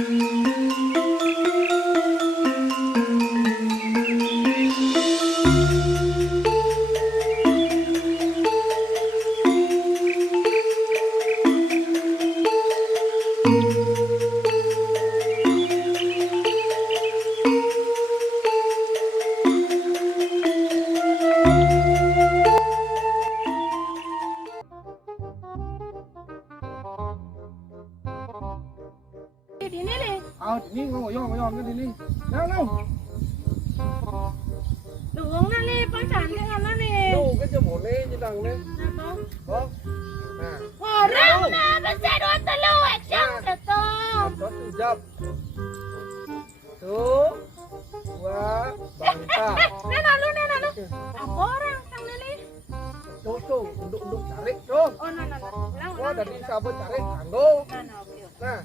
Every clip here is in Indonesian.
Đi nè đi. Đi ngồi cái đi đi. Đâu. Đường nó đi, con chẳng cái ngăn nó đi. Đâu cái cho một đi như đằng đấy. Không. À. Orang na bersado telu action tetap. Satu jam. 1, 2, bangka. Nena lu. Apa orang tang ni? Tuh, untuk cari tuh. Oh, nana. Oh, dari sahabat cari tanggo. Nana, okey. Nah.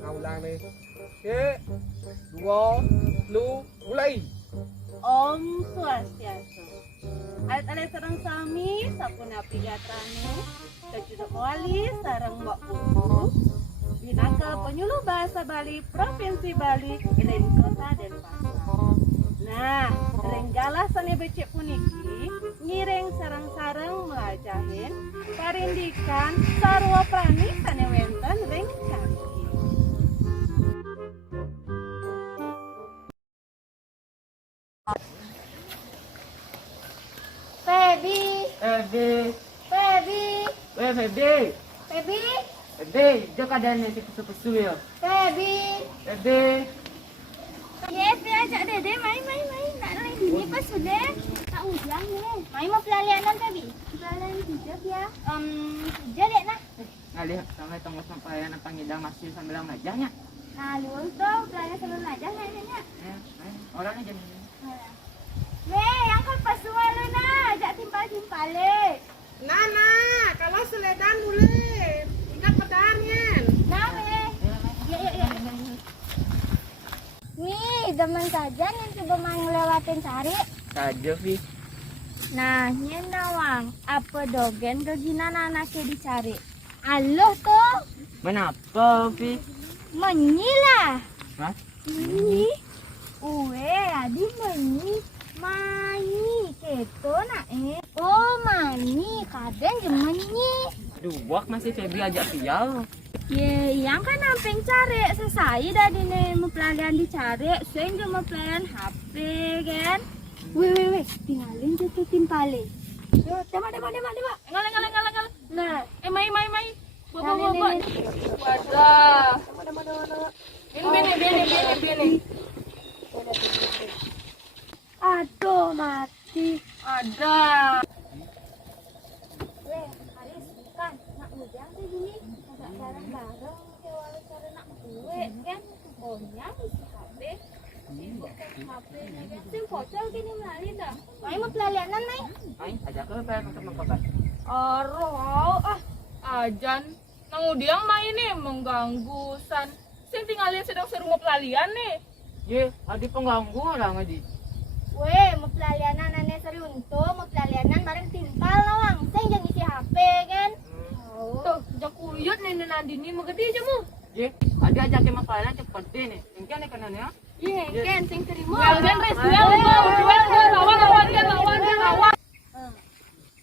Nah, ulang nih. Oke. 2, lu, mulai. Om Swastiastu. Alit-alit sareng sami sapuna pigatrane Kecuduk Wali sareng Mbak Putu Binaka Penyuluh Bahasa Bali Provinsi Bali Ring Kota Denpasar. Nah, renggala sane becek puniki ngiring sareng-sareng melajahin parindikan sarwa prani sane wenten ring cangki. Feby, jangan keadaannya si pesu-pesu ya. Feby. Yes, ajak Dede main. Nak main sini pas sudah. Tak hujan ni. Main mau pelalianan Feby. Pelalianan hijab ya. Hijab dek nak. Nah, lihat sampai tunggu sampai anak pangidang masih sambil ngajahnya. Nah, luar tu pelalianan sebelum ajar nanya. Orangnya jadi. Weh, yang kau pas lu nak. Ajak timpal le. Nana, kalau seledan boleh. Ingat pedangnya. Nah, weh. Ya. Nih, teman saja yang coba main lewatin cari. Saja, Vi. Nah, nyenawang. Apa dogen gagina anaknya dicari? Aloh tuh. Kenapa, Vi? Menyilah. Hah? Menyi. Uwe, adi menyi. Mani, keto nak Oh, mani, kadang je menyi. Duak masih Feby ajak pial. Ye, yang kan namping cari. Sesai dah dini mempelalian dicari. Seng je mempelalian HP kan. Weh, tinggalin je tu timpale. Demak. Ngalang. Nah, Mai. Buat. Wadah. Bini. Aduh, mati. Ada. Weh, Haris, kan nak hujan tu gini. Agak bareng-bareng. Walau cara nak kue kan. Pokoknya isi HP. HP ni kan. Sing bocor gini melalui dah. Mai mau pelalianan, Mai. Ay, ajak ke apa untuk mengkabar? Ajan. Nang udiang main nih mengganggu san. Sing tinggalin sedang seru pelalian nih. Ye, adi pengganggu orang adi. Weh, mau pelalianan aneh seruntuh. Mau pelalianan bareng timpal lawang. Sing jangan isi HP kan. Tuh, jak uyut nih Nandini megede aja mu. Ye, adi ajak ke makanan cepet deh nih. Tinggal nih kanan ya. Iya, kan sing terima. Lawan.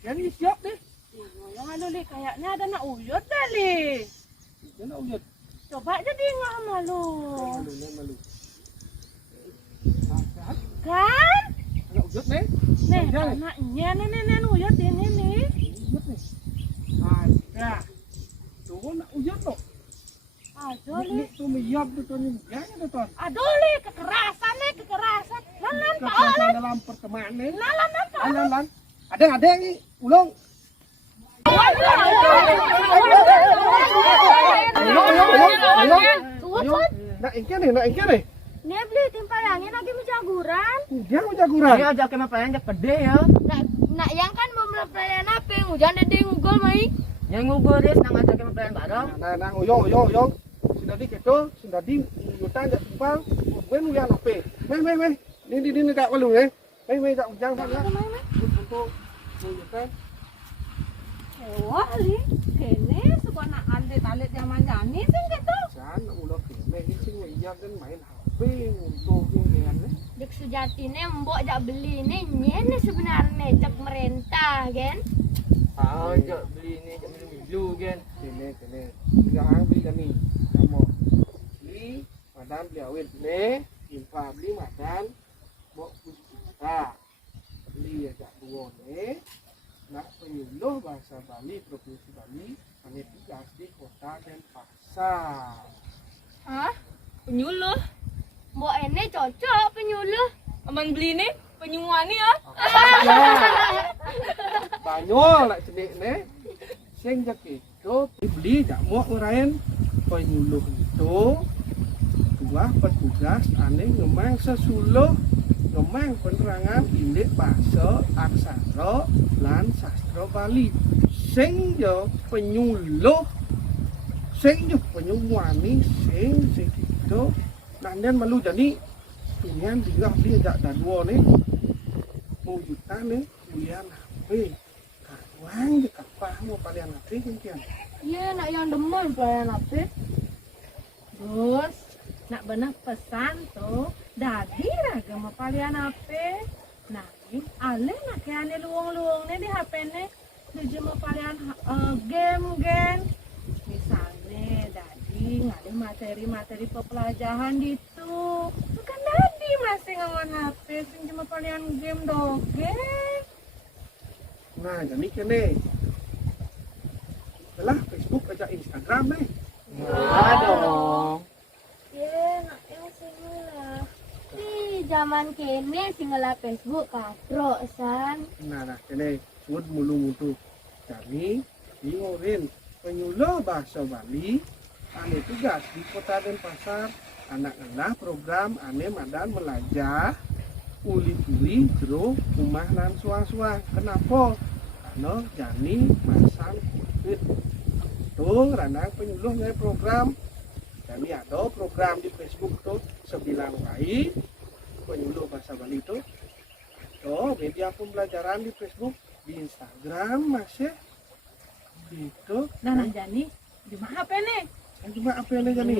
Jadi siap deh. Yang anu li kayaknya ada nak uyut kali. Jangan uyut. Coba aja dia nggak malu. Malu. Kan? Nggak uyut nih. Nih, anaknya nih uyut ini nih. Uyut nih. Nah, tuh nak uyut tuh. Aduh li. Nih tuh miyap tuh nih. Ya tuh. Aduh li, kekerasan. Lalan Pak. Kekerasan dalam pertemanan nih. Lalan Pak. Lan. Ada nih, ulung. Ayo. Nak ikan nih. Nih beli timpal angin lagi menjaguran. Dia mau jaguran. Ye, ajak ke makanan cepet deh ya. Nak yang kan mau pelalian apa? Hujan dede ngugol mai. Yang nguguris nang ajak ke makanan bareng. Nah, uyong. Sudah di keto, sudah di yutan jak timpal. Gue nulian apa? Mei. Ini tak perlu ya. Mei tak ujang sana. Untuk yutan. Wah li, kene sekolah alit zaman jani sing gitu. Jangan ulah kene ini kan main HP untuk dengan Dek sejatine mbok jak beli ni nyen sebenarnya cek merentah kan. Jak beli ni, jak beli dulu kan. Kene sekarang beli kan ni kamu beli madan beli awet ni infak beli madan mau kita beli agak dua ni nak penyuluh bahasa Bali provinsi Bali kami tugas di kota dan pasar. Hah? Penyuluh? Mbok ene cocok penyuluh. Aman beli ni? Penyuluhan ni ya? Banyak lah cedik ni. Sing jak itu beli jak mau ngerain penyuluh itu dua petugas aneh ngemang sesuluh ngemang penerangan indek bahasa aksara lan sastra Bali. Sing jo penyuluh sing jo penyuluhani sing itu nandan malu jadi pilihan tinggal beli jak dan dua ni wujudan ni pilihan HP kawan je kapah mau pilihan HP kan. Iya, nak yang demen pelayan apa? Bos, nak benar pesan tu, dadi raga mau pelayan apa? Nah, ale nak kaya luang-luang ni di HP ni, dia mau pelayan game kan? Misalnya, dadi ngade materi-materi pepelajaran gitu. Bukan dadi masih ngawan HP, sing cuma pelayan game doge. Nah jadi kene lah Facebook aja Instagram nih. Dong. Ye nak yang singelah. Ni zaman kene singelah Facebook katrok san. Nah kene sebut mulu mutu. Kami diorin penyuluh bahasa Bali ane tugas di kota dan pasar anak-anak program ane madan melajah uli-uli jero rumah lan suang-suang. Kenapa? Karena jani masang covid. Tuh ranang penyuluh ngai program. Jani ada program di Facebook tuh sebilang baik penyuluh bahasa Bali tuh. Tuh media pembelajaran di Facebook, di Instagram masih gitu. Nah, Jani, di mana HP nih? Cuma apa yang jani?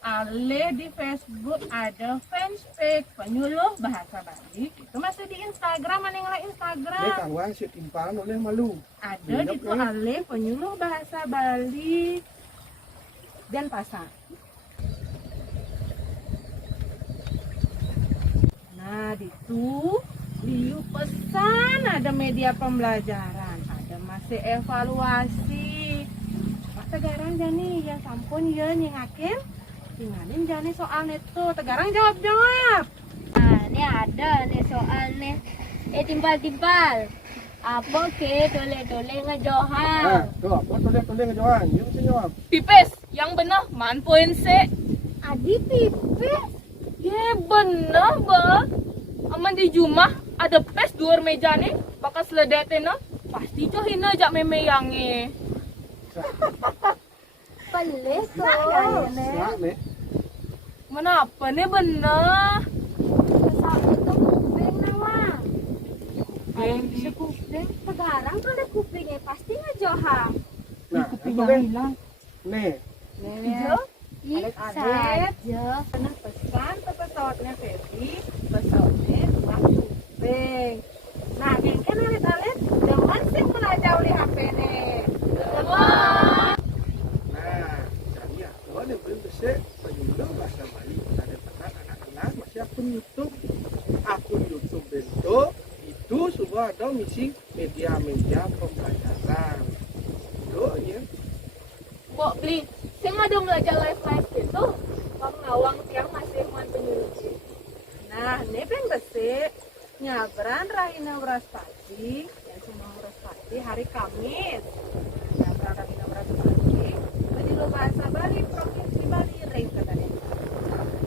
Ale di Facebook ada fanspage penyuluh bahasa Bali. Itu masih di Instagram, mana yang lain Ini Instagram. kawan si timpalan oleh malu. Ada di itu Ale penyuluh bahasa Bali dan pasar. Nah, di itu Liu pesan ada media pembelajaran, ada masih evaluasi. Pak Tegarang Jani ya sampun ya nyengakin. Tinggalin Jani soal itu. Tegarang jawab. Nah, ni ada ni soal ni. Timpal-timpal. Apa ke tole-tole ngejohan? Tuh apa toleh ngejualan? You mesti jawab. Pipes, yang benar, man poin se. Adi pipis. Ye benar ba? Aman di rumah ada pes dua meja nih, bakal seledete no. Pasti cohina jak meme yange. Pelis tu. Siap nih. Mana apa nih benar? Sabu tu kuping nawa. Kuping di Kuping. Sekarang tu ada kupingnya pasti ngejohan. Nah, itu kan. Nih, Nih, Saja. pernah pesan ke pesawatnya Feby, pesawatnya waktu kuping. Nah, yang kan alit-alit, jangan sih melajau di HP nih. nah, jadi ya, kalau dia belum bisa penyuluh bahasa Bali pada pasar anak-anak masih akun YouTube bentuk itu sudah ada misi media-media pembelajaran. Itu ya. Mbok beli, saya nggak ada belajar live gitu. Bang ngawang tiang masih mau penyuluh. Nah, ini pengen besi, nyabran Rahina Wraspati, yang semua Wraspati hari Kamis. Nyabran Rahina Wraspati, penyuluh bahasa Bali, Provinsi Bali, ring katanya.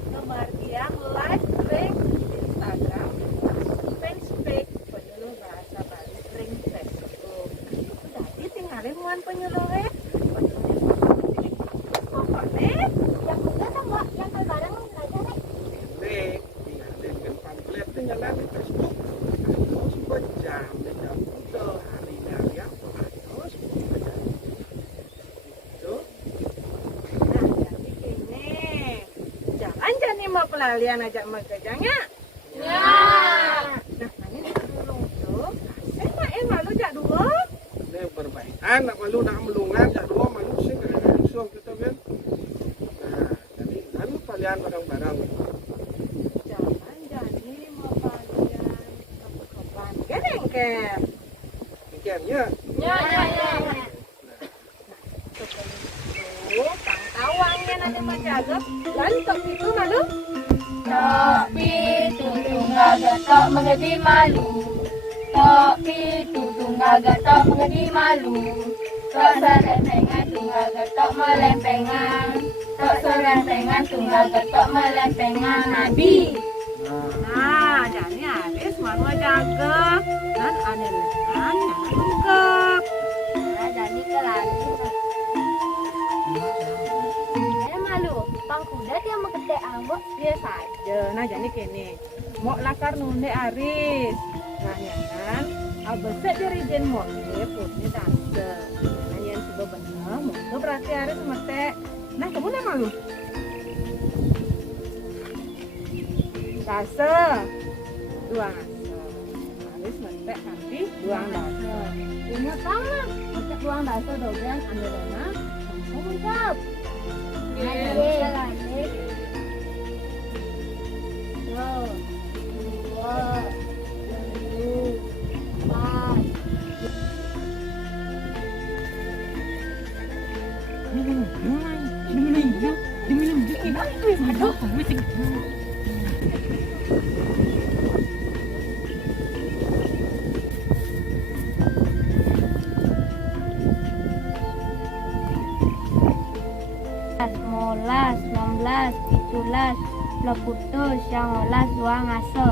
Nomor tiang live ring Instagram, fanspage penyuluh bahasa Bali, ring Facebook. Jadi tinggalin muan penyuluhnya. Pokoknya, Yang muda sama yang terkadang belajar nih. Nih, dengan pamflet jalan di Facebook. Ada sebuah jam udah hari hari apa? Ada sebuah jam. Itu pelalian ajak makajangnya. Ya. Nah, ini dulu tuh. Saya malu jak dua. Ini berbaikan, nak malu nak melungan, tak dua malu sih nggak langsung kita kan. Nah, jadi kan palian barang-barang. Jangan jadi mau palian kapan genengker. Pikirnya, Ya. Tuh, kang tawangnya nanti menjaga. Lantok itu malu. Tapi tutung gatok menjadi malu. Tapi tutung gatok menjadi malu. Tok serentengan tunggal gatok melempengan. Tok serentengan tunggal gatok melempengan. Nabi. Nah, jadi Aris malu jaga dan ada lengan yang lengkap. Nah, jadi kelari. Malu, Bang Kuda dia mau ketek ambok dia saja. Nah, jadi kene. Mau lakar nunde Aris. Nah, ya kan. Abesek dari jen mau putih tante. Nah, yang coba bener, mau berarti Aris metek. Nah, kamu nak malu? Dase. Dua ase. Aris metek nanti dua dase. Ingat sama, ketek uang dasar dogan Amirena. Kamu lengkap. Lagi. Tuh. 2, 4. Molas, 16, 17, 20, 19, 2 ngase.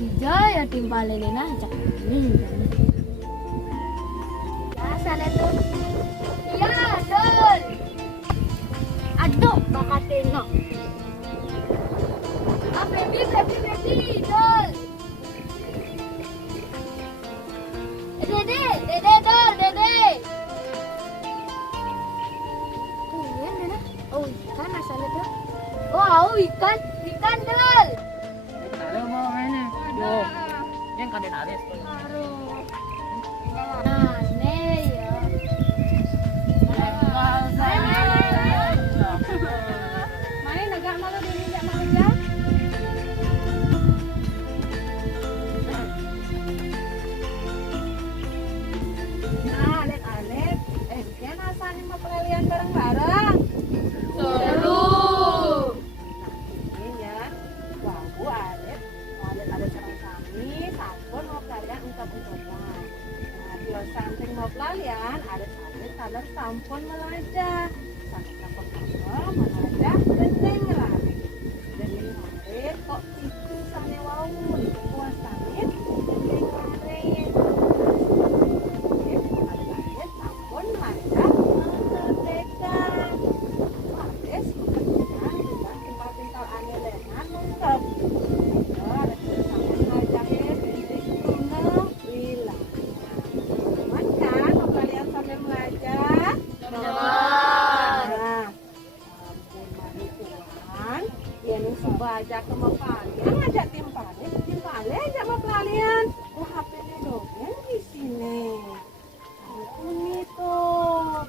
Ija ya timpalin ini aja. Ya, sana tuh. Iya, Dol. Aduh, bakatino. Baby, Dol. Dede, Dol, Dede. Oh, ikan asalnya tuh. Oh, ikan Dol. Kalau mau mana? Yo. Yang kaden Aris. Nah, nih ya. Main agak malu dulu jak malu jak. Nah, Alet. Dia nasanin mau pelalian bareng-bareng. Seru. Ini ya, Wabu Alet ada sarang kami, sampun mau pelalian ungkap-ungkapan. Nah, kalau samping mau pelalian, ada kabar sampun melajah. Sampai kapal kapal melajah gendeng lari. Gendeng lari kok itu sane wau kuas samit gendeng lari. Ada sampun melajah mengerdekan. Ares mengerdekan juga pintal-pintal aneh dengan lengkap. Ada sampun melajahnya gendeng tunang bilang. Kan mau kalian sambil melajah? Nah, ampun mari Tuhan, ya nih coba ajak ke pelalian, ngajak timpale ajak ke pelalian. Oh, HP-nya dongeng di sini. Ampun tuh.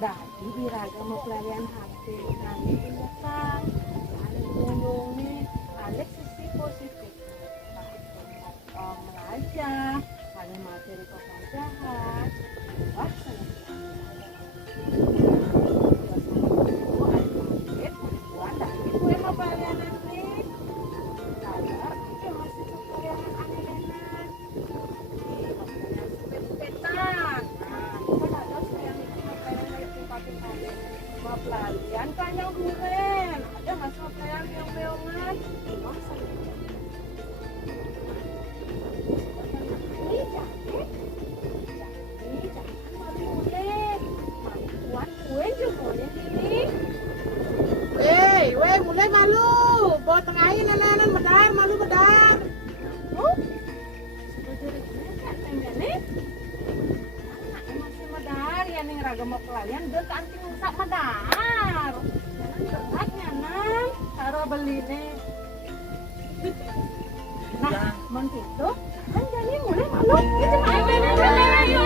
Dari iraga mau pelalian HP nanti di belakang. Ada dongeng, Alex sisi positif. Melajah, ada materi pembelajaran. Wah, pelalian kan yang duren, ada mas pelalian yang beongan, ini cantik, jangan malu mulai, tuan kue jemolnya ini. Weh, mulai malu, bawa tengahin nenek medar, malu medar. Masih medar ya nih ragam pelalian, dia kanting sak medar. Jangan beratnya nang, cara beli Kan jadi mulai malu. Kita main. Ayo,